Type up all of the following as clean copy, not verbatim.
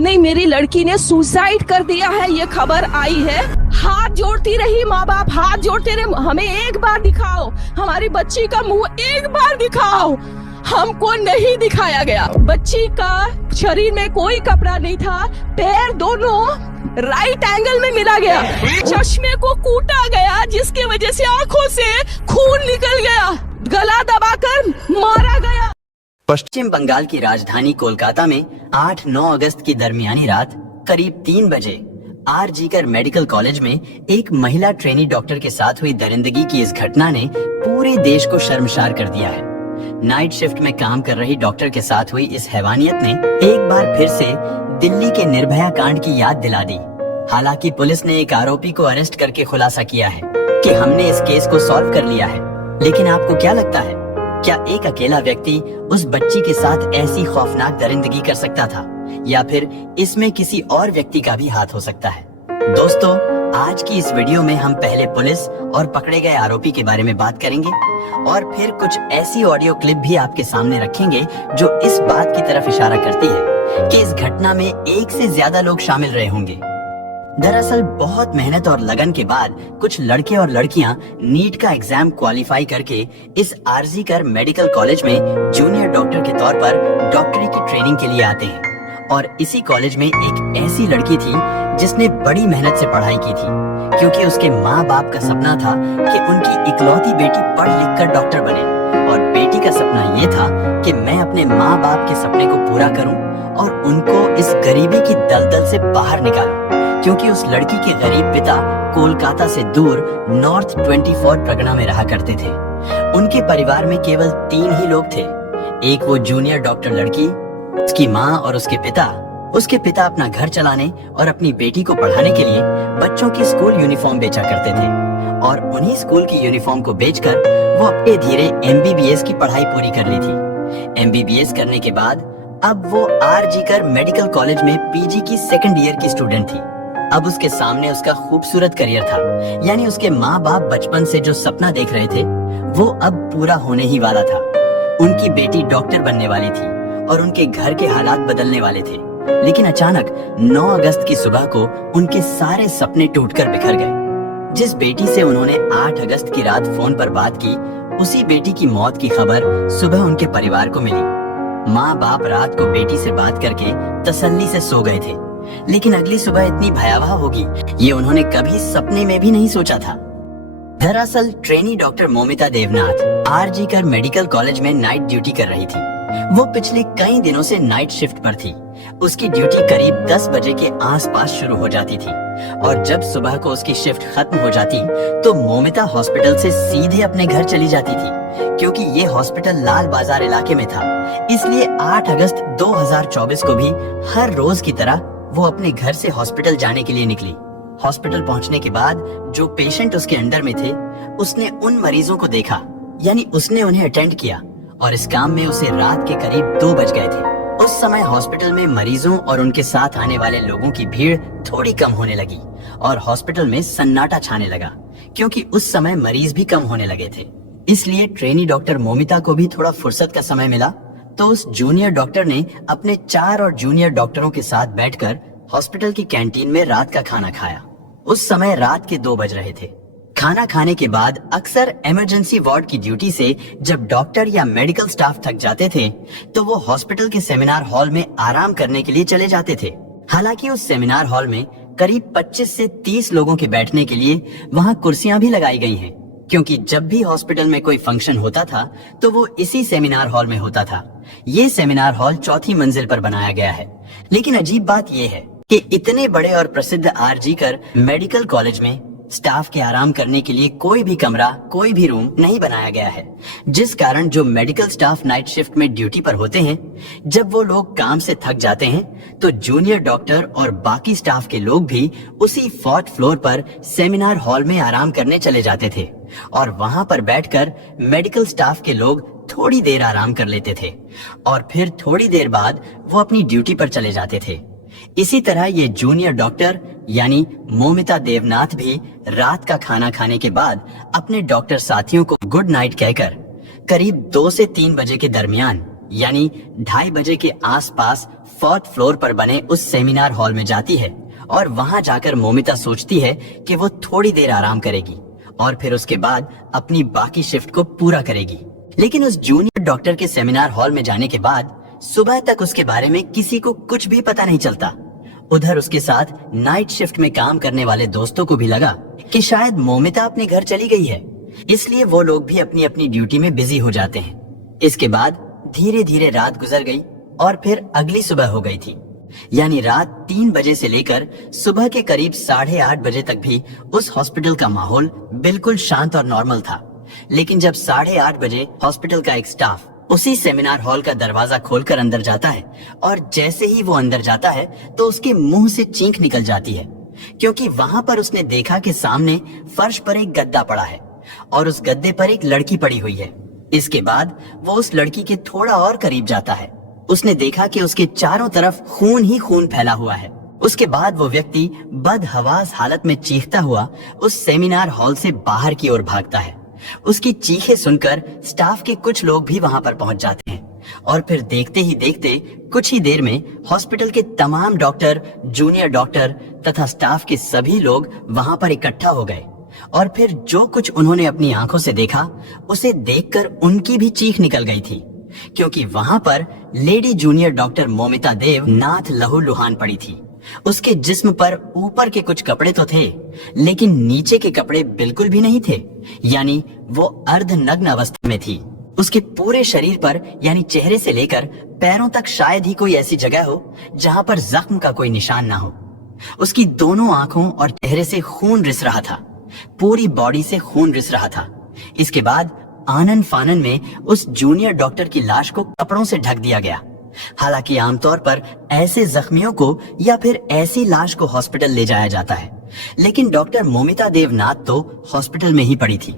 नहीं, मेरी लड़की ने सुसाइड कर दिया है, ये खबर आई है। हाथ जोड़ती रही माँ बाप, हाथ जोड़ते रहे, हमें एक बार दिखाओ, हमारी बच्ची का मुंह एक बार दिखाओ। हमको नहीं दिखाया गया। बच्ची का शरीर में कोई कपड़ा नहीं था, पैर दोनों राइट एंगल में मिला गया, चश्मे को कूटा गया जिसकी वजह से आंखों से खून निकल गया, गला दबाकर मारा गया। पश्चिम बंगाल की राजधानी कोलकाता में 8-9 अगस्त की दरमियानी रात करीब 3 बजे आरजीकर मेडिकल कॉलेज में एक महिला ट्रेनी डॉक्टर के साथ हुई दरिंदगी की इस घटना ने पूरे देश को शर्मसार कर दिया है। नाइट शिफ्ट में काम कर रही डॉक्टर के साथ हुई इस हैवानियत ने एक बार फिर से दिल्ली के निर्भया कांड की याद दिला दी। हालांकि पुलिस ने एक आरोपी को अरेस्ट करके खुलासा किया है कि हमने इस केस को सॉल्व कर लिया है। लेकिन आपको क्या लगता है, क्या एक अकेला व्यक्ति उस बच्ची के साथ ऐसी खौफनाक दरिंदगी कर सकता था, या फिर इसमें किसी और व्यक्ति का भी हाथ हो सकता है? दोस्तों, आज की इस वीडियो में हम पहले पुलिस और पकड़े गए आरोपी के बारे में बात करेंगे और फिर कुछ ऐसी ऑडियो क्लिप भी आपके सामने रखेंगे जो इस बात की तरफ इशारा करती है कि इस घटना में एक से ज्यादा लोग शामिल रहे होंगे। दरअसल बहुत मेहनत और लगन के बाद कुछ लड़के और लड़कियां नीट का एग्जाम क्वालिफाई करके इस आरजीकर मेडिकल कॉलेज में जूनियर डॉक्टर के तौर पर डॉक्टरी की ट्रेनिंग के लिए आते हैं। और इसी कॉलेज में एक ऐसी लड़की थी जिसने बड़ी मेहनत से पढ़ाई की थी, क्योंकि उसके माँ बाप का सपना था कि उनकी इकलौती बेटी पढ़ लिख कर डॉक्टर बने, और बेटी का सपना ये था कि मैं अपने माँ बाप के सपने को पूरा करूं और उनको इस गरीबी की दलदल से बाहर निकालूं। क्योंकि उस लड़की के गरीब पिता कोलकाता से दूर नॉर्थ 24 परगना में रहा करते थे। उनके परिवार में केवल 3 ही लोग थे, एक वो जूनियर डॉक्टर लड़की, उसकी माँ और उसके पिता। उसके पिता अपना घर चलाने और अपनी बेटी को पढ़ाने के लिए बच्चों की स्कूल यूनिफॉर्म बेचा करते थे, और उन्हीं स्कूल की यूनिफॉर्म को बेचकर वो अपने धीरे एमबीबीएस की पढ़ाई पूरी कर ली थी। एमबीबीएस करने के बाद अब वो आरजीकर मेडिकल कॉलेज में पीजी की 2nd ईयर की स्टूडेंट थी। अब उसके सामने उसका खूबसूरत करियर था, यानी उसके माँ बाप बचपन से जो सपना देख रहे थे वो अब पूरा होने ही वाला था। उनकी बेटी डॉक्टर बनने वाली थी और उनके घर के हालात बदलने वाले थे। लेकिन अचानक 9 अगस्त की सुबह को उनके सारे सपने टूटकर बिखर गए। जिस बेटी से उन्होंने 8 अगस्त की रात फोन पर बात की, उसी बेटी की मौत की खबर सुबह उनके परिवार को मिली। माँ बाप रात को बेटी से बात करके तसल्ली से सो गए थे, लेकिन अगली सुबह इतनी भयावह होगी ये उन्होंने कभी सपने में भी नहीं सोचा था। दरअसल trainee doctor Moumita Debnath RG Kar medical college में नाइट ड्यूटी कर रही थी। वो पिछले कई दिनों से नाइट शिफ्ट पर थी। उसकी ड्यूटी करीब 10 बजे के आसपास शुरू हो जाती थी, और जब सुबह को उसकी शिफ्ट खत्म हो जाती तो मोमिता हॉस्पिटल से सीधे अपने घर चली जाती थी। क्योंकि ये हॉस्पिटल लाल बाजार इलाके में था, इसलिए 8 अगस्त 2024 को भी हर रोज की तरह वो अपने घर से हॉस्पिटल जाने के लिए निकली। हॉस्पिटल पहुंचने के बाद जो पेशेंट उसके अंडर में थे, उसने उन मरीजों को देखा, यानी उसने उन्हें अटेंड किया, और इस काम में उसे रात के करीब 2 बज गए थे। उस समय हॉस्पिटल में मरीजों और उनके साथ आने वाले लोगों की भीड़ थोड़ी कम होने लगी और हॉस्पिटल में सन्नाटा छाने लगा, क्योंकि उस समय मरीज भी कम होने लगे थे। इसलिए ट्रेनी डॉक्टर मोमिता को भी थोड़ा फुर्सत का समय मिला, तो उस जूनियर डॉक्टर ने अपने 4 और जूनियर डॉक्टरों के साथ बैठकर हॉस्पिटल की कैंटीन में रात का खाना खाया। उस समय रात के 2 बज रहे थे। खाना खाने के बाद अक्सर इमरजेंसी वार्ड की ड्यूटी से जब डॉक्टर या मेडिकल स्टाफ थक जाते थे तो वो हॉस्पिटल के सेमिनार हॉल में आराम करने के लिए चले जाते थे। हालांकि उस सेमिनार हॉल में करीब 25 से 30 लोगों के बैठने के लिए वहाँ कुर्सियां भी लगाई गई हैं, क्योंकि जब भी हॉस्पिटल में कोई फंक्शन होता था तो वो इसी सेमिनार हॉल में होता था। ये सेमिनार हॉल 4थी मंजिल पर बनाया गया है। लेकिन अजीब बात ये है कि इतने बड़े और प्रसिद्ध आरजीकर मेडिकल कॉलेज में स्टाफ के आराम करने के लिए कोई भी कमरा, कोई भी रूम नहीं बनाया गया है, जिस कारण जो मेडिकल स्टाफ नाइट शिफ्ट में ड्यूटी पर होते हैं, जब वो लोग काम से थक जाते हैं तो जूनियर डॉक्टर और बाकी स्टाफ के लोग भी उसी 4th फ्लोर पर सेमिनार हॉल में आराम करने चले जाते थे, और वहां पर बैठकर मेडिकल स्टाफ के लोग थोड़ी देर आराम कर लेते थे और फिर थोड़ी देर बाद वो अपनी ड्यूटी पर चले जाते थे। इसी तरह ये जूनियर डॉक्टर यानी मोमिता देवनाथ भी रात का खाना खाने के बाद अपने डॉक्टर साथियों को गुड नाइट कहकर करीब 2 से 3 बजे के दरमियान यानी 2:30 बजे के आसपास 4th फ्लोर पर बने उस सेमिनार हॉल में जाती है और वहां जाकर मोमिता सोचती है कि वो थोड़ी देर आराम करेगी और फिर उसके बाद अपनी बाकी शिफ्ट को पूरा करेगी। लेकिन उस जूनियर डॉक्टर के सेमिनार हॉल में जाने के बाद सुबह तक उसके बारे में किसी को कुछ भी पता नहीं चलता। उधर उसके साथ नाइट शिफ्ट में काम करने वाले दोस्तों को भी लगा कि शायद मोमिता अपने घर चली गई है, इसलिए वो लोग भी अपनी अपनी ड्यूटी में बिजी हो जाते हैं। इसके बाद धीरे धीरे रात गुजर गई और फिर अगली सुबह हो गई थी। यानी रात 3 बजे से लेकर सुबह के करीब 8:30 बजे तक भी उस हॉस्पिटल का माहौल बिल्कुल शांत और नॉर्मल था। लेकिन जब 8:30 बजे हॉस्पिटल का एक स्टाफ उसी सेमिनार हॉल का दरवाजा खोलकर अंदर जाता है और जैसे ही वो अंदर जाता है तो उसके मुंह से चीख निकल जाती है, क्योंकि वहां पर उसने देखा कि सामने फर्श पर एक गद्दा पड़ा है और उस गद्दे पर एक लड़की पड़ी हुई है। इसके बाद वो उस लड़की के थोड़ा और करीब जाता है। उसने देखा कि उसके चारों तरफ खून ही खून फैला हुआ है। उसके बाद वो व्यक्ति बदहवास हालत में चीखता हुआ उस सेमिनार हॉल से बाहर की ओर भागता है। उसकी चीखें सुनकर स्टाफ के कुछ लोग भी वहां पर पहुंच जाते हैं और फिर देखते ही देखते कुछ ही देर में हॉस्पिटल के तमाम डॉक्टर, जूनियर डॉक्टर तथा स्टाफ के सभी लोग वहां पर इकट्ठा हो गए और फिर जो कुछ उन्होंने अपनी आंखों से देखा उसे देखकर उनकी भी चीख निकल गई थी, क्योंकि वहां पर लेडी जूनियर डॉक्टर मोमिता देव नाथ लहूलुहान पड़ी थी। उसके जिस्म पर ऊपर के कुछ कपड़े तो थे, लेकिन नीचे के कपड़े बिल्कुल भी नहीं थे, यानी वो अर्धनग्न अवस्था में थी। उसके पूरे शरीर पर यानी चेहरे से लेकर पैरों तक शायद ही कोई ऐसी जगह हो जहां पर जख्म का कोई निशान ना हो। उसकी दोनों आंखों और चेहरे से खून रिस रहा था, पूरी बॉडी से खून रिस रहा था। इसके बाद आनन फानन में उस जूनियर डॉक्टर की लाश को कपड़ों से ढक दिया गया। हालांकि आमतौर पर ऐसे जख्मियों को या फिर ऐसी लाश को हॉस्पिटल ले जाया जाता है, लेकिन डॉक्टर मोमिता देवनाथ तो हॉस्पिटल में ही पड़ी थी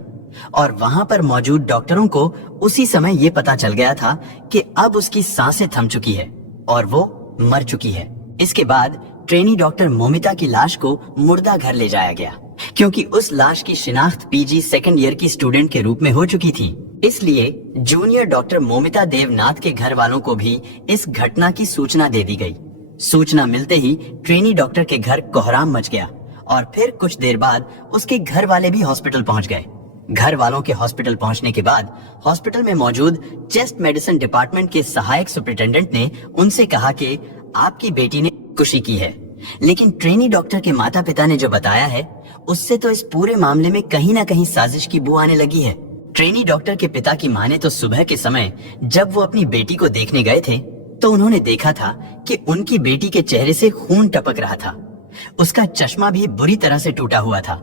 और वहां पर मौजूद डॉक्टरों को उसी समय ये पता चल गया था कि अब उसकी सांसें थम चुकी है और वो मर चुकी है। इसके बाद ट्रेनी डॉक्टर मोमिता की लाश को मुर्दा घर ले जाया गया, क्योंकि उस लाश की शिनाख्त पीजी सेकंड ईयर की स्टूडेंट के रूप में हो चुकी थी। इसलिए जूनियर डॉक्टर मोमिता देवनाथ के घर वालों को भी इस घटना की सूचना दे दी गई। सूचना मिलते ही ट्रेनी डॉक्टर के घर कोहराम मच गया और फिर कुछ देर बाद उसके घर वाले भी हॉस्पिटल पहुंच गए। घर वालों के हॉस्पिटल पहुंचने के बाद हॉस्पिटल में मौजूद चेस्ट मेडिसिन डिपार्टमेंट के सहायक सुपरिटेंडेंट ने उनसे कहा कि आपकी बेटी ने खुशी की है, लेकिन ट्रेनी डॉक्टर के माता पिता ने जो बताया है उससे तो इस पूरे मामले में कहीं ना कहीं साजिश की बू आने लगी है। ट्रेनी डॉक्टर के पिता की मां ने तो सुबह के समय जब वो अपनी बेटी को देखने गए थे तो उन्होंने देखा था कि उनकी बेटी के चेहरे से खून टपक रहा था। उसका चश्मा भी बुरी तरह से टूटा हुआ था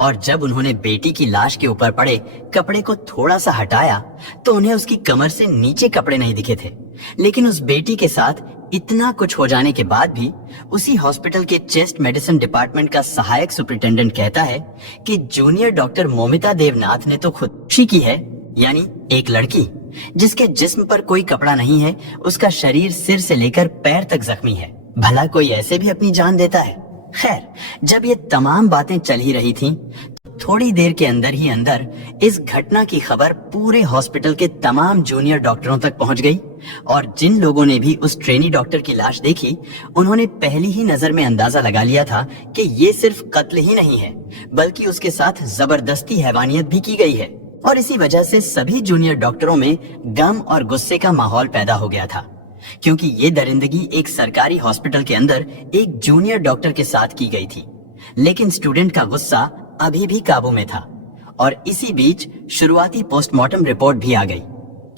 और जब उन्होंने बेटी की लाश के ऊपर पड़े कपड़े को थोड़ा सा हटाया तो उन्हें उसकी कमर से नीचे कपड़े नहीं दिखे थे। लेकिन उस बेटी के साथ इतना कुछ हो जाने के बाद भी उसी हॉस्पिटल के चेस्ट मेडिसिन डिपार्टमेंट का सहायक सुपरिटेंडेंट कहता है कि जूनियर डॉक्टर मोमिता देवनाथ ने तो खुदकुशी की है, यानी एक लड़की जिसके जिस्म पर कोई कपड़ा नहीं है, उसका शरीर सिर से लेकर पैर तक जख्मी है। भला कोई ऐसे भी अपनी जान देता है? खैर, जब ये तमाम बातें चल ही रही थीं, थोड़ी देर के अंदर ही अंदर इस घटना की खबर पूरे हॉस्पिटल के तमाम जूनियर डॉक्टरों तक पहुंच गई और जिन लोगों ने भी उस ट्रेनी डॉक्टर की लाश देखी उन्होंने पहली ही नजर में अंदाजा लगा लिया था कि ये सिर्फ कत्ल ही नहीं है, बल्कि उसके साथ जबरदस्ती हैवानियत भी की गई है। और इसी वजह से सभी जूनियर डॉक्टरों में गम और गुस्से का माहौल पैदा हो गया था, क्योंकि ये दरिंदगी एक सरकारी हॉस्पिटल के अंदर एक जूनियर डॉक्टर के साथ की गई थी। लेकिन स्टूडेंट का गुस्सा अभी भी काबू में था और इसी बीच शुरुआती पोस्टमार्टम रिपोर्ट भी आ गई,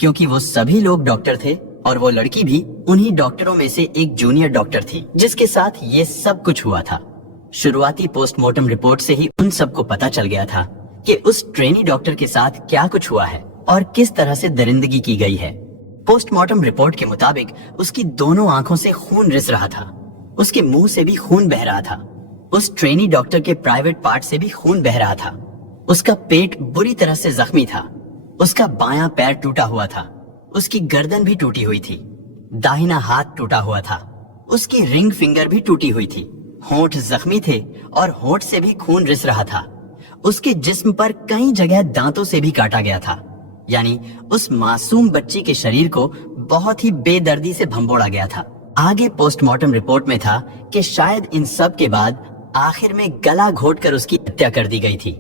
क्योंकि वो सभी लोग डॉक्टर थे और वो लड़की भी उन्हीं डॉक्टरों में से एक जूनियर डॉक्टर थी जिसके साथ ये सब कुछ हुआ था। शुरुआती पोस्टमार्टम रिपोर्ट से ही उन सबको पता चल गया था कि उस ट्रेनी डॉक्टर के साथ क्या कुछ हुआ है और किस तरह से दरिंदगी की गई है। पोस्टमार्टम रिपोर्ट के मुताबिक उसकी दोनों आंखों से खून रिस रहा था, उसके मुंह से भी खून बह रहा था, उस ट्रेनी डॉक्टर के प्राइवेट पार्ट से भी खून बह रहा था, उसका पेट बुरी तरह से जख्मी था, उसका बायां पैर टूटा हुआ था, उसकी गर्दन भी टूटी हुई थी, दाहिना हाथ टूटा हुआ था, उसकी रिंग फिंगर भी टूटी हुई थी, होंठ जख्मी थे और होंठ से भी खून रिस रहा था। उसके जिस्म पर कई जगह दांतों से भी काटा गया था, यानी उस मासूम बच्ची के शरीर को बहुत ही बेदर्दी से भंबोड़ा गया था। आगे पोस्टमार्टम रिपोर्ट में था कि शायद इन सब के बाद आखिर में गला घोटकर उसकी हत्या कर दी गई थी।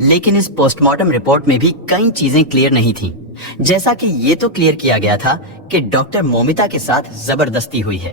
लेकिन इस पोस्टमार्टम रिपोर्ट में भी कई चीजें क्लियर नहीं थी। जैसा कि ये तो क्लियर किया गया था कि डॉक्टर मोमिता के साथ जबरदस्ती हुई है,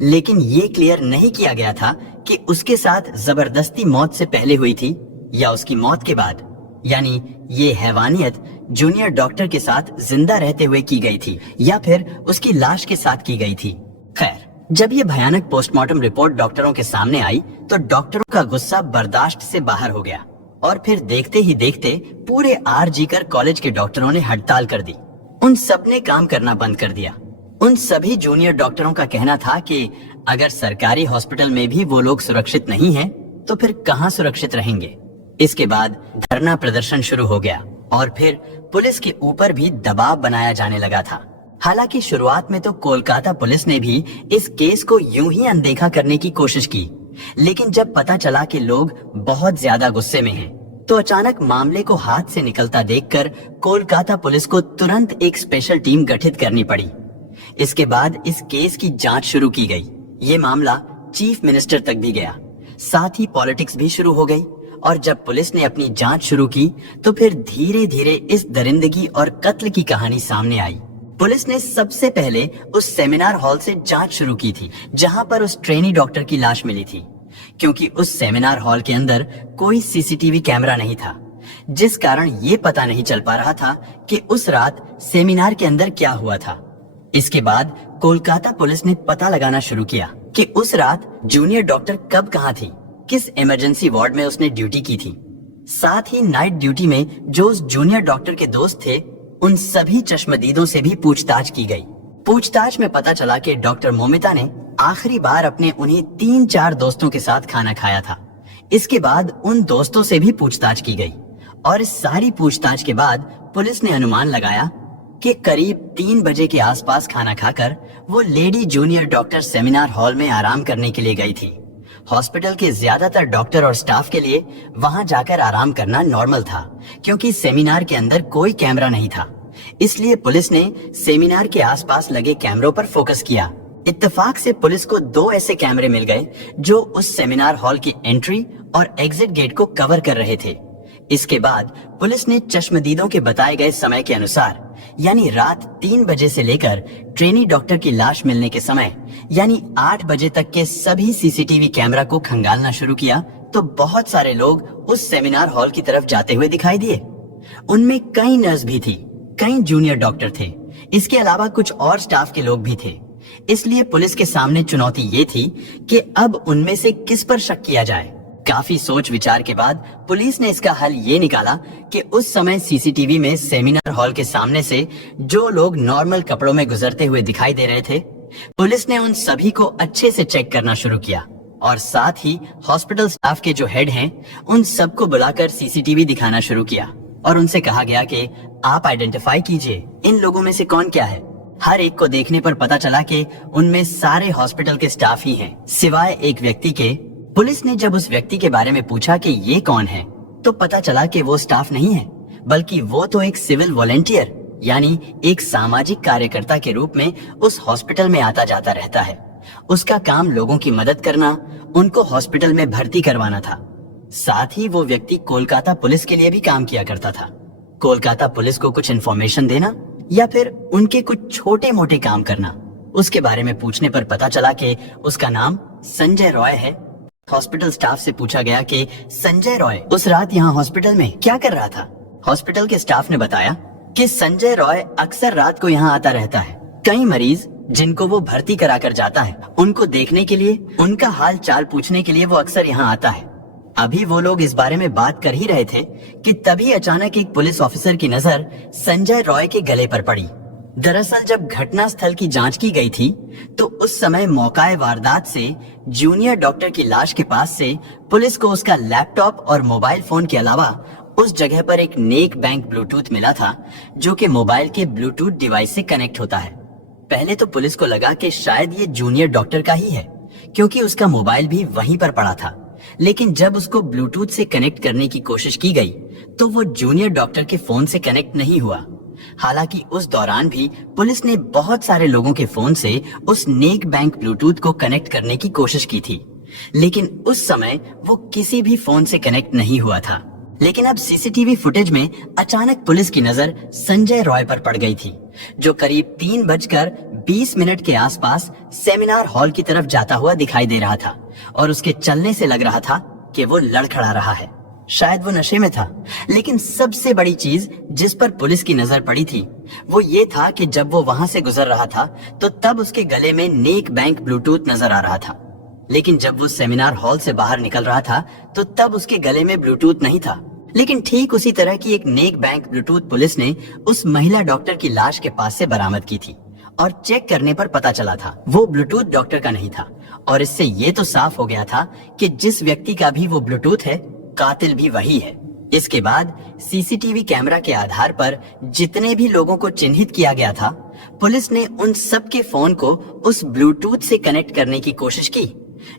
लेकिन ये क्लियर नहीं किया गया था कि उसके साथ जबरदस्ती मौत से पहले हुई थी या उसकी मौत के बाद, यानी ये हैवानियत जूनियर डॉक्टर के साथ जिंदा रहते हुए की गई थी या फिर उसकी लाश के साथ की गई थी। खैर, जब ये भयानक पोस्टमार्टम रिपोर्ट डॉक्टरों के सामने आई तो डॉक्टरों का गुस्सा बर्दाश्त से बाहर हो गया और फिर देखते ही देखते पूरे आरजीकर कॉलेज के डॉक्टरों ने हड़ताल कर दी। उन सब ने काम करना बंद कर दिया। उन सभी जूनियर डॉक्टरों का कहना था कि अगर सरकारी हॉस्पिटल में भी वो लोग सुरक्षित नहीं हैं, तो फिर कहाँ सुरक्षित रहेंगे। इसके बाद धरना प्रदर्शन शुरू हो गया और फिर पुलिस के ऊपर भी दबाव बनाया जाने लगा था। हालांकि शुरुआत में तो कोलकाता पुलिस ने भी इस केस को यूं ही अनदेखा करने की कोशिश की, लेकिन जब पता चला कि लोग बहुत ज्यादा गुस्से में हैं, तो अचानक मामले को हाथ से निकलता देखकर कोलकाता पुलिस को तुरंत एक स्पेशल टीम गठित करनी पड़ी। इसके बाद इस केस की जांच शुरू की गई। ये मामला चीफ मिनिस्टर तक भी गया, साथ ही पॉलिटिक्स भी शुरू हो गई। और जब पुलिस ने अपनी जांच शुरू की तो फिर धीरे धीरे इस दरिंदगी और कत्ल की कहानी सामने आई। पुलिस ने सबसे पहले उस सेमिनार हॉल से जांच शुरू की थी जहां पर उस ट्रेनी डॉक्टर की लाश मिली थी, क्योंकि उस सेमिनार हॉल के अंदर कोई सीसीटीवी कैमरा नहीं था, जिस कारण ये पता नहीं चल पा रहा था कि उस रात सेमिनार के अंदर क्या हुआ था। इसके बाद कोलकाता पुलिस ने पता लगाना शुरू किया कि उस रात जूनियर डॉक्टर कब कहाँ थी, किस इमरजेंसी वार्ड में उसने ड्यूटी की थी। साथ ही नाइट ड्यूटी में जो उस जूनियर डॉक्टर के दोस्त थे, उन सभी चश्मदीदों से भी पूछताछ की गई। पूछताछ में पता चला कि डॉक्टर मोमिता ने आखिरी बार अपने उन्हीं 3-4 दोस्तों के साथ खाना खाया था। इसके बाद उन दोस्तों से भी पूछताछ की गई और इस सारी पूछताछ के बाद पुलिस ने अनुमान लगाया कि करीब 3 बजे के आसपास खाना खाकर वो lady junior doctor seminar hall में आराम करने के लिए गई थी। हॉस्पिटल के ज्यादातर डॉक्टर और स्टाफ के लिए वहां जाकर आराम करना नॉर्मल था, क्योंकि सेमिनार के अंदर कोई कैमरा नहीं था। इसलिए पुलिस ने सेमिनार के आसपास लगे कैमरों पर फोकस किया। इत्तेफाक से पुलिस को 2 ऐसे कैमरे मिल गए जो उस सेमिनार हॉल की एंट्री और एग्जिट गेट को कवर कर रहे थे। इसके बाद पुलिस ने चश्मदीदों के बताए गए समय के अनुसार, यानी रात 3 बजे से लेकर ट्रेनी डॉक्टर की लाश मिलने के समय यानी 8 बजे तक के सभी सीसीटीवी कैमरा को खंगालना शुरू किया तो बहुत सारे लोग उस सेमिनार हॉल की तरफ जाते हुए दिखाई दिए। उनमें कई नर्स भी थी, कई जूनियर डॉक्टर थे, इसके अलावा कुछ और स्टाफ के लोग भी थे। इसलिए पुलिस के सामने चुनौती ये थी कि अब उनमें से किस पर शक किया जाए। काफी सोच विचार के बाद पुलिस ने इसका हल ये निकाला कि उस समय सीसीटीवी में सेमिनार हॉल के सामने से जो लोग नॉर्मल कपड़ों में गुजरते हुए दिखाई दे रहे थे, पुलिस ने उन सभी को अच्छे से चेक करना शुरू किया और साथ ही हॉस्पिटल स्टाफ के जो हेड हैं, उन सबको बुलाकर सीसीटीवी दिखाना शुरू किया और उनसे कहा गया कि आप आइडेंटिफाई कीजिए इन लोगों में से कौन क्या है। हर एक को देखने पर पता चला कि उनमें सारे हॉस्पिटल के स्टाफ ही हैं, सिवाय एक व्यक्ति के। पुलिस ने जब उस व्यक्ति के बारे में पूछा कि ये कौन है, तो पता चला कि वो स्टाफ नहीं है, बल्कि वो तो एक सिविल वॉलंटियर यानी एक सामाजिक कार्यकर्ता के रूप में उस हॉस्पिटल में आता जाता रहता है। उसका काम लोगों की मदद करना, उनको हॉस्पिटल में भर्ती करवाना था। साथ ही वो व्यक्ति कोलकाता पुलिस के लिए भी काम किया करता था। कोलकाता पुलिस को कुछ इन्फॉर्मेशन देना या फिर उनके कुछ छोटे मोटे काम करना। उसके बारे में पूछने पर पता चला कि उसका नाम संजय रॉय है। हॉस्पिटल स्टाफ से पूछा गया कि संजय रॉय उस रात यहाँ हॉस्पिटल में क्या कर रहा था। हॉस्पिटल के स्टाफ ने बताया कि संजय रॉय अक्सर रात को यहाँ आता रहता है। कई मरीज जिनको वो भर्ती कराकर जाता है, उनको देखने के लिए, उनका हाल चाल पूछने के लिए वो अक्सर यहाँ आता है। अभी वो लोग इस बारे में बात कर ही रहे थे कि तभी अचानक एक पुलिस ऑफिसर की नजर संजय रॉय के गले पर पड़ी। दरअसल जब घटना स्थल की जांच की गई थी तो उस समय मौकाए वारदात से जूनियर डॉक्टर की लाश के पास से पुलिस को उसका लैपटॉप और मोबाइल फोन के अलावा उस जगह पर एक नेक बैंक ब्लूटूथ मिला था, जो कि मोबाइल के ब्लूटूथ डिवाइस से कनेक्ट होता है। पहले तो पुलिस को लगा कि शायद ये जूनियर डॉक्टर का ही है, क्योंकि उसका मोबाइल भी वहीं पर पड़ा था। लेकिन जब उसको ब्लूटूथ से कनेक्ट करने की कोशिश की गई तो वो जूनियर डॉक्टर के फोन से कनेक्ट नहीं हुआ। हालांकि उस दौरान भी पुलिस ने बहुत सारे लोगों के फोन से उस नेक बैंक ब्लूटूथ को कनेक्ट करने की कोशिश की थी, लेकिन उस समय वो किसी भी फोन से कनेक्ट नहीं हुआ था। लेकिन अब सीसीटीवी फुटेज में अचानक पुलिस की नजर संजय रॉय पर पड़ गई थी, जो करीब 3:20 के आसपास सेमिनार हॉल की तरफ जाता हुआ दिखाई दे रहा था और उसके चलने से लग रहा था कि वो लड़खड़ा रहा है। शायद वो नशे में था। लेकिन सबसे बड़ी चीज जिस पर पुलिस की नजर पड़ी थी वो ये था कि जब वो वहां से गुजर रहा था तो तब उसके गले में नेक बैंक ब्लूटूथ नजर आ रहा था, लेकिन जब वो सेमिनार हॉल से बाहर निकल रहा था तो तब उसके गले में ब्लूटूथ नहीं था। लेकिन ठीक उसी तरह की एक नेक बैंक ब्लूटूथ पुलिस ने उस महिला डॉक्टर की लाश के पास से बरामद की थी और चेक करने पर पता चला था वो ब्लूटूथ डॉक्टर का नहीं था। और इससे ये तो साफ हो गया था कि जिस व्यक्ति का भी वो ब्लूटूथ है, कातिल भी वही है। इसके बाद सीसीटीवी कैमरा के आधार पर जितने भी लोगों को चिन्हित किया गया था, पुलिस ने उन सब के फोन को उस ब्लूटूथ से कनेक्ट करने की कोशिश की,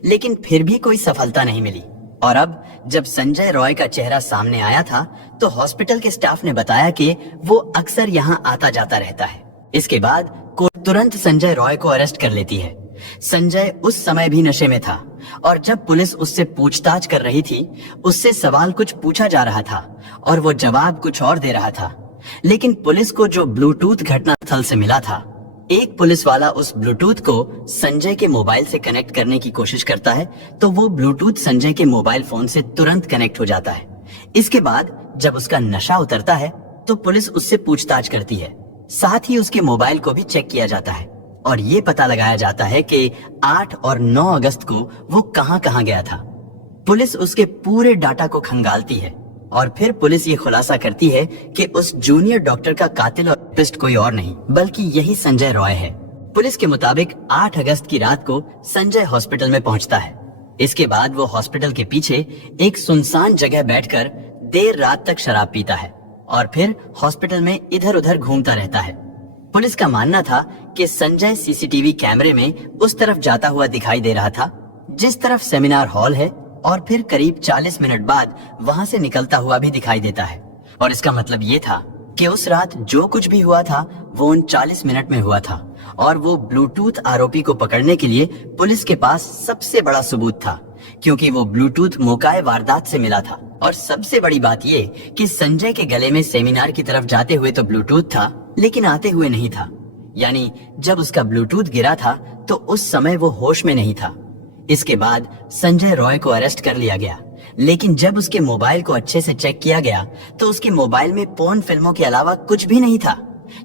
लेकिन फिर भी कोई सफलता नहीं मिली। और अब जब संजय रॉय का चेहरा सामने आया था तो हॉस्पिटल के स्टाफ ने बताया कि वो अक्सर यहाँ आता जाता रहता है। इसके बाद कोर्ट तुरंत संजय रॉय को अरेस्ट कर लेती है। संजय उस समय भी नशे में था और जब पुलिस उससे पूछताछ कर रही थी, उससे सवाल कुछ पूछा जा रहा था और वो जवाब कुछ और दे रहा था। लेकिन पुलिस को जो ब्लूटूथ घटनास्थल से मिला था, एक पुलिस वाला उस ब्लूटूथ को संजय के मोबाइल से कनेक्ट करने की कोशिश करता है तो वो ब्लूटूथ संजय के मोबाइल फोन से तुरंत कनेक्ट हो जाता है। इसके बाद जब उसका नशा उतरता है तो पुलिस उससे पूछताछ करती है, साथ ही उसके मोबाइल को भी चेक किया जाता है और ये पता लगाया जाता है कि 8 और 9 अगस्त को वो कहां गया था। पुलिस उसके पूरे डाटा को खंगालती है और फिर पुलिस ये खुलासा करती है कि उस जूनियर डॉक्टर का कातिल और रेपिस्ट कोई और नहीं बल्कि यही संजय रॉय है। पुलिस के मुताबिक 8 अगस्त की रात को संजय हॉस्पिटल में पहुंचता है। इसके बाद वो हॉस्पिटल के पीछे एक सुनसान जगह बैठकर देर रात तक शराब पीता है और फिर हॉस्पिटल में इधर उधर घूमता रहता है। पुलिस का मानना था कि संजय सीसीटीवी कैमरे में उस तरफ जाता हुआ दिखाई दे रहा था जिस तरफ सेमिनार हॉल है और फिर करीब 40 मिनट बाद वहां से निकलता हुआ भी दिखाई देता है। और इसका मतलब ये था कि उस रात जो कुछ भी हुआ था वो उन 40 मिनट में हुआ था और वो ब्लूटूथ आरोपी को पकड़ने के लिए पुलिस के पास सबसे बड़ा सबूत था, क्योंकि वो ब्लूटूथ मौकाए वारदात से मिला था। और सबसे बड़ी बात ये कि संजय के गले में सेमिनार की तरफ जाते हुए तो ब्लूटूथ था लेकिन आते हुए नहीं था, यानी जब उसका ब्लूटूथ गिरा था तो उस समय वो होश में नहीं था। इसके बाद संजय रॉय को अरेस्ट कर लिया गया, लेकिन जब उसके मोबाइल को अच्छे से चेक किया गया तो उसके मोबाइल में पोर्न फिल्मों के अलावा कुछ भी नहीं था,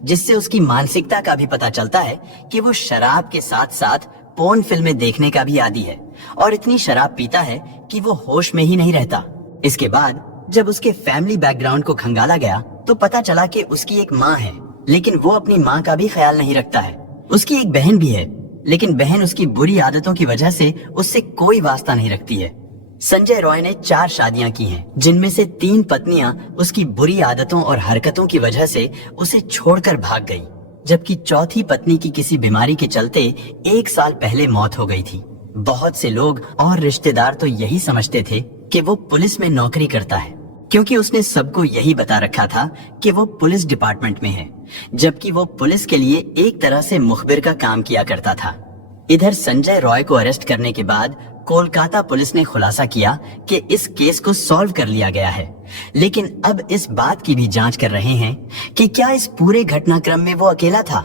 जिससे उसकी मानसिकता का भी पता चलता है कि वो शराब के साथ साथ पोर्न फिल्में देखने का भी आदी है और इतनी शराब पीता है कि वो होश में ही नहीं रहता। इसके बाद जब उसके फैमिली बैकग्राउंड को खंगाला गया तो पता चला कि उसकी एक माँ है, लेकिन वो अपनी माँ का भी ख्याल नहीं रखता है। उसकी एक बहन भी है, लेकिन बहन उसकी बुरी आदतों की वजह से उससे कोई वास्ता नहीं रखती है। संजय रॉय ने 4 शादियां की हैं, जिनमें से 3 पत्नियां उसकी बुरी आदतों और हरकतों की वजह से उसे छोड़कर भाग गई, जबकि चौथी पत्नी की किसी बीमारी के चलते 1 साल पहले मौत हो गई थी। बहुत से लोग और रिश्तेदार तो यही समझते थे कि वो पुलिस में नौकरी करता है, क्योंकि उसने सबको यही बता रखा था कि वो पुलिस डिपार्टमेंट में है, जबकि वो पुलिस के लिए एक तरह से मुखबिर का काम किया करता था। इधर संजय रॉय को अरेस्ट करने के बाद कोलकाता पुलिस ने खुलासा किया कि इस केस को सॉल्व कर लिया गया है, लेकिन अब इस बात की भी जांच कर रहे हैं कि क्या इस पूरे घटनाक्रम में वो अकेला था,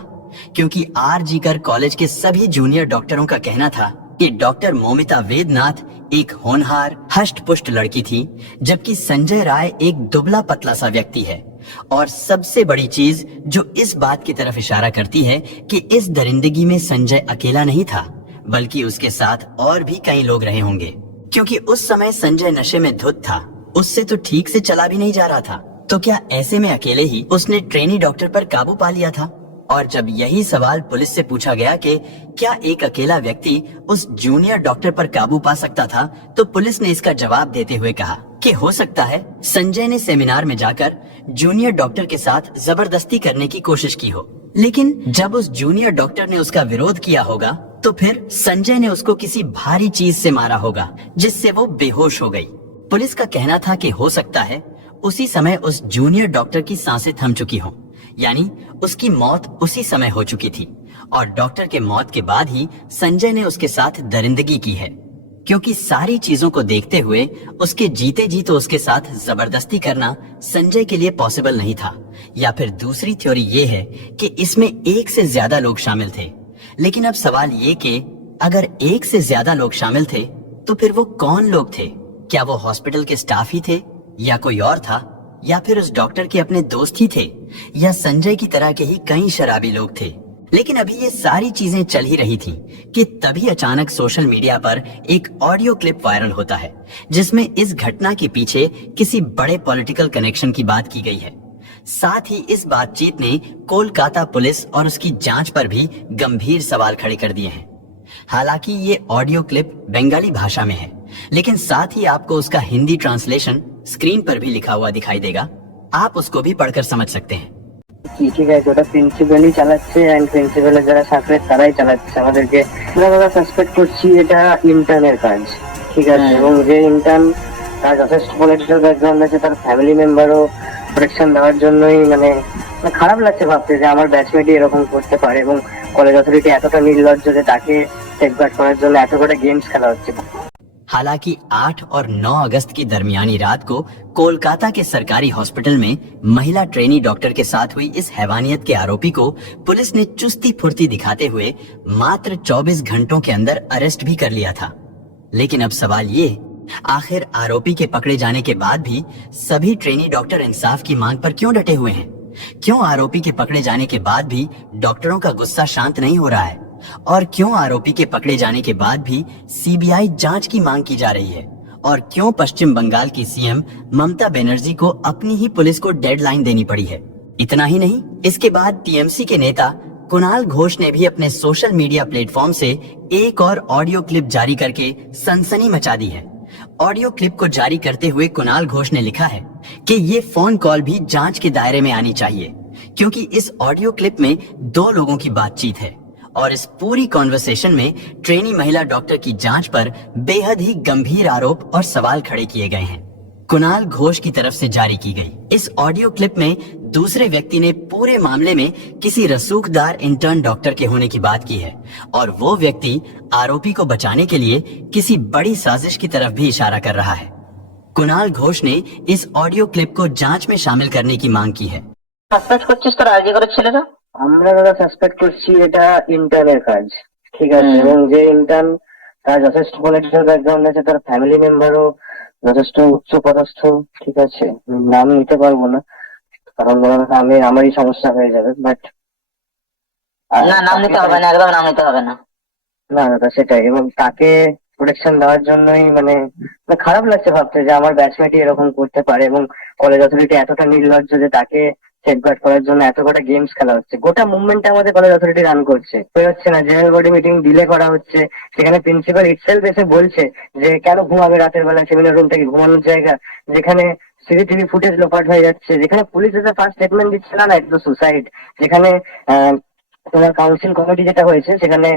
क्योंकि आर.जी.कर कॉलेज के सभी जूनियर डॉक्टरों का कहना था कि डॉक्टर मोमिता वेदनाथ एक होनहार हष्ट-पुष्ट लड़की थी, जबकि संजय राय एक दुबला पतला सा व्यक्ति है। और सबसे बड़ी चीज जो इस बात की तरफ इशारा करती है कि इस दरिंदगी में संजय अकेला नहीं था, बल्कि उसके साथ और भी कई लोग रहे होंगे, क्योंकि उस समय संजय नशे में धुत था, उससे तो ठीक से चला भी नहीं जा रहा था। तो क्या ऐसे में अकेले ही उसने ट्रेनी डॉक्टर पर काबू पा लिया था? और जब यही सवाल पुलिस से पूछा गया कि क्या एक अकेला व्यक्ति उस जूनियर डॉक्टर पर काबू पा सकता था, तो पुलिस ने इसका जवाब देते हुए कहा कि हो सकता है संजय ने सेमिनार में जाकर जूनियर डॉक्टर के साथ जबरदस्ती करने की कोशिश की हो, लेकिन जब उस जूनियर डॉक्टर ने उसका विरोध किया होगा तो फिर संजय ने उसको किसी भारी चीज से मारा होगा, जिससे वो बेहोश हो गई। पुलिस का कहना था कि हो सकता है उसी समय उस जूनियर डॉक्टर की सांसें थम चुकी हों, यानी उसकी मौत उसी समय हो चुकी थी और डॉक्टर के मौत के बाद ही संजय ने उसके साथ दरिंदगी की है, क्योंकि सारी चीजों को देखते हुए उसके जीते जी तो उसके साथ जबरदस्ती करना संजय के लिए पॉसिबल नहीं था। या फिर दूसरी थ्योरी ये है कि इसमें एक से ज्यादा लोग शामिल थे। लेकिन अब सवाल ये कि अगर एक से ज्यादा लोग शामिल थे तो फिर वो कौन लोग थे? क्या वो हॉस्पिटल के स्टाफ ही थे या कोई और था, या फिर उस डॉक्टर के अपने दोस्त ही थे, या संजय की तरह के ही कई शराबी लोग थे? लेकिन अभी ये सारी चीजें चल ही रही थी कि तभी अचानक सोशल मीडिया पर एक ऑडियो क्लिप वायरल होता है जिसमें इस घटना के पीछे किसी बड़े पॉलिटिकल कनेक्शन की बात की गई है। साथ ही इस बातचीत ने कोलकाता पुलिस और उसकी जांच पर भी गंभीर सवाल खड़े कर दिए हैं। हालांकि ये ऑडियो क्लिप बंगाली भाषा में है, लेकिन साथ ही आपको उसका हिंदी ट्रांसलेशन स्क्रीन पर भी लिखा हुआ दिखाई देगा। आप उसको भी पढ़कर समझ सकते हैं। ঠিক আছে, ওটা প্রিন্সিপালই চালাচ্ছে এন্ড প্রিন্সিপালের যারা সাথে তারাই চালাচ্ছে আমাদেরকে। আমরা সাসপেক্ট করছি এটা ইন্টার্নের কাজ, ঠিক আছে, এবং যে ইন্টার্ন তার যথেষ্ট পলিটিক্যাল ব্যাকগ্রাউন্ড আছে, তার ফ্যামিলি মেম্বারও প্রোটেকশন দেওয়ার জন্যই মানে খারাপ লাগছে ভাবতে যে আমার ব্যাচমেটই এরকম করতে পারে এবং কলেজ অথরিটি এতটা নির্লজ্জ যে তাকে সেফগার্ড করার জন্য এত করে গেমস খেলা হচ্ছে। हालांकि 8 और 9 अगस्त की दरमियानी रात को कोलकाता के सरकारी हॉस्पिटल में महिला ट्रेनी डॉक्टर के साथ हुई इस हैवानियत के आरोपी को पुलिस ने चुस्ती फुर्ती दिखाते हुए मात्र 24 घंटों के अंदर अरेस्ट भी कर लिया था। लेकिन अब सवाल ये, आखिर आरोपी के पकड़े जाने के बाद भी सभी ट्रेनी डॉक्टर इंसाफ की मांग पर क्यों डटे हुए हैं? क्यों आरोपी के पकड़े जाने के बाद भी डॉक्टरों का गुस्सा शांत नहीं हो रहा है? और क्यों आरोपी के पकड़े जाने के बाद भी सीबीआई जांच की मांग की जा रही है? और क्यों पश्चिम बंगाल की सीएम ममता बनर्जी को अपनी ही पुलिस को डेडलाइन देनी पड़ी है? इतना ही नहीं, इसके बाद टीएमसी के नेता कुणाल घोष ने भी अपने सोशल मीडिया प्लेटफॉर्म से एक और ऑडियो क्लिप जारी करके सनसनी मचा दी है। ऑडियो क्लिप को जारी करते हुए कुणाल घोष ने लिखा है कि ये फोन कॉल भी जांच के दायरे में आनी चाहिए, क्योंकि इस ऑडियो क्लिप में 2 लोगों की बातचीत है और इस पूरी कॉन्वर्सेशन में ट्रेनी महिला डॉक्टर की जांच पर बेहद ही गंभीर आरोप और सवाल खड़े किए गए हैं। कुणाल घोष की तरफ से जारी की गई इस ऑडियो क्लिप में दूसरे व्यक्ति ने पूरे मामले में किसी रसूखदार इंटर्न डॉक्टर के होने की बात की है और वो व्यक्ति आरोपी को बचाने के लिए किसी बड़ी साजिश की तरफ भी इशारा कर रहा है। कुणाल घोष ने इस ऑडियो क्लिप को जांच में शामिल करने की मांग की है। সাসপেক্ট করছিস তোরা আজকে করে ছেলেরা? আমরা দাদা সাসপেক্ট করছি এটা ইন্টার্নের কাজ, ঠিক আছে, এবং যে ইন্টার্ন তার যথেষ্ট পলিটিক্যাল ব্যাকগ্রাউন্ড আছে, তার ফ্যামিলি মেম্বারও যথেষ্ট উচ্চ পদস্থ, ঠিক আছে, নাম নিতে পারবো না কারণ আমি আমারই সমস্যা হয়ে যাবে, বাট না নাম নিতে হবে না, একদম নাম নিতে হবে না। না দাদা সেটাই, এবং তাকে প্রোটেকশন দেওয়ার জন্যই মানে খারাপ লাগছে ভাবতে যে আমার ব্যাচমেটই এরকম করতে পারে এবং কলেজ অথরিটি এতটা নির্লজ্জ যে তাকে সেফগার্ড করার জন্য এত কটা গেমস খেলা হচ্ছে। গোটা মুভমেন্ট আমাদের কলেজ অথরিটি রান করছে, হচ্ছে না, জেনারেল বডি মিটিং ডিলে করা হচ্ছে, সেখানে প্রিন্সিপাল ইটসেলফ এসে বলছে যে কেন ঘুমাবে রাতের বেলা, সেমিনার রুম থেকে ঘুমানোর জায়গা, যেখানে সিসিটিভি ফুটেজ লোপাট হয়ে যাচ্ছে, যেখানে পুলিশ এসে ফার্স্ট স্টেটমেন্ট দিচ্ছে না এটা তো সুসাইড, যেখানে তোমার কাউন্সিল কমিটি যেটা হয়েছে সেখানে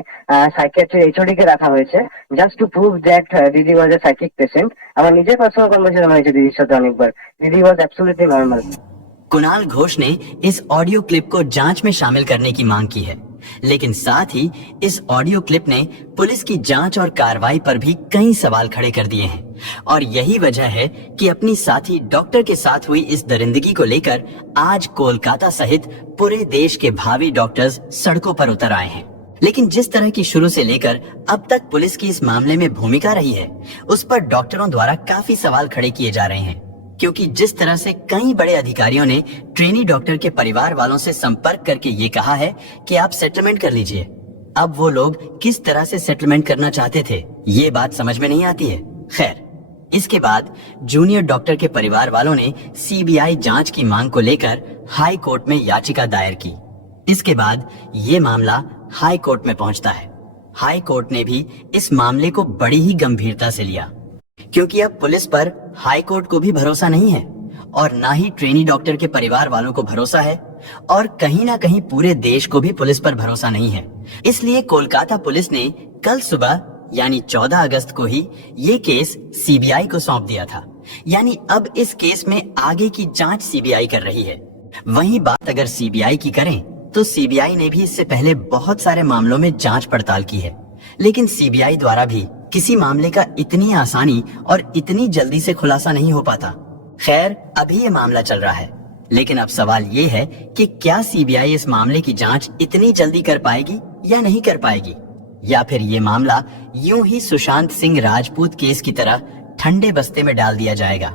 সাইকিয়াট্রি এইচওডি কে রাখা হয়েছে জাস্ট টু প্রুভ দ্যাট দিদি ওয়াজ এ সাইকিক পেশেন্ট। আমার নিজের পার্সোনাল কনভারসেশন হয়েছে দিদির সাথে অনেকবার, দিদি ওয়াজ অ্যাবসলিউটলি নর্মাল। कुणाल घोष ने इस ऑडियो क्लिप को जांच में शामिल करने की मांग की है, लेकिन साथ ही इस ऑडियो क्लिप ने पुलिस की जांच और कार्रवाई पर भी कई सवाल खड़े कर दिए हैं और यही वजह है कि अपनी साथी डॉक्टर के साथ हुई इस दरिंदगी को लेकर आज कोलकाता सहित पूरे देश के भावी डॉक्टर्स सड़कों पर उतर आए हैं। लेकिन जिस तरह की शुरू से लेकर अब तक पुलिस की इस मामले में भूमिका रही है, उस पर डॉक्टरों द्वारा काफी सवाल खड़े किए जा रहे हैं, क्योंकि जिस तरह से कई बड़े अधिकारियों ने ट्रेनी डॉक्टर के परिवार वालों से संपर्क करके ये कहा है कि आप सेटलमेंट कर लीजिए, अब वो लोग किस तरह से सेटलमेंट करना चाहते थे ये बात समझ में नहीं आती है। खैर, इसके बाद जूनियर डॉक्टर के परिवार वालों ने सीबीआई जांच की मांग को लेकर हाई कोर्ट में याचिका दायर की। इसके बाद ये मामला हाई कोर्ट में पहुंचता है। हाई कोर्ट ने भी इस मामले को बड़ी ही गंभीरता से लिया, क्योंकि अब पुलिस पर हाई कोर्ट को भी भरोसा नहीं है और ना ही ट्रेनी डॉक्टर के परिवार वालों को भरोसा है और कहीं ना कहीं पूरे देश को भी पुलिस पर भरोसा नहीं है। इसलिए कोलकाता पुलिस ने कल सुबह यानी 14 अगस्त को ही ये केस सीबीआई को सौंप दिया था। यानी अब इस केस में आगे की जांच सीबीआई कर रही है। वहीं बात अगर सीबीआई की करें तो सीबीआई ने भी इससे पहले बहुत सारे मामलों में जांच पड़ताल की है, लेकिन सीबीआई द्वारा भी किसी मामले का इतनी आसानी और इतनी जल्दी से खुलासा नहीं हो पाता। खैर, अभी ये मामला चल रहा है, लेकिन अब सवाल ये है कि क्या सीबीआई इस मामले की जांच इतनी जल्दी कर पाएगी या नहीं कर पाएगी, या फिर ये मामला यूं ही सुशांत सिंह राजपूत केस की तरह ठंडे बस्ते में डाल दिया जाएगा।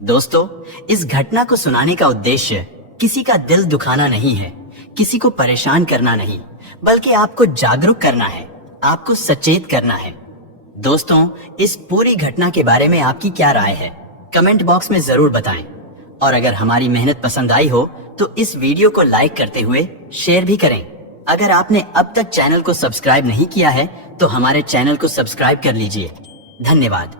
दोस्तों, इस घटना को सुनाने का उद्देश्य किसी का दिल दुखाना नहीं है, किसी को परेशान करना नहीं, बल्कि आपको जागरूक करना है, आपको सचेत करना है। दोस्तों, इस पूरी घटना के बारे में आपकी क्या राय है, कमेंट बॉक्स में जरूर बताएं। और अगर हमारी मेहनत पसंद आई हो तो इस वीडियो को लाइक करते हुए शेयर भी करें। अगर आपने अब तक चैनल को सब्सक्राइब नहीं किया है तो हमारे चैनल को सब्सक्राइब कर लीजिए। धन्यवाद।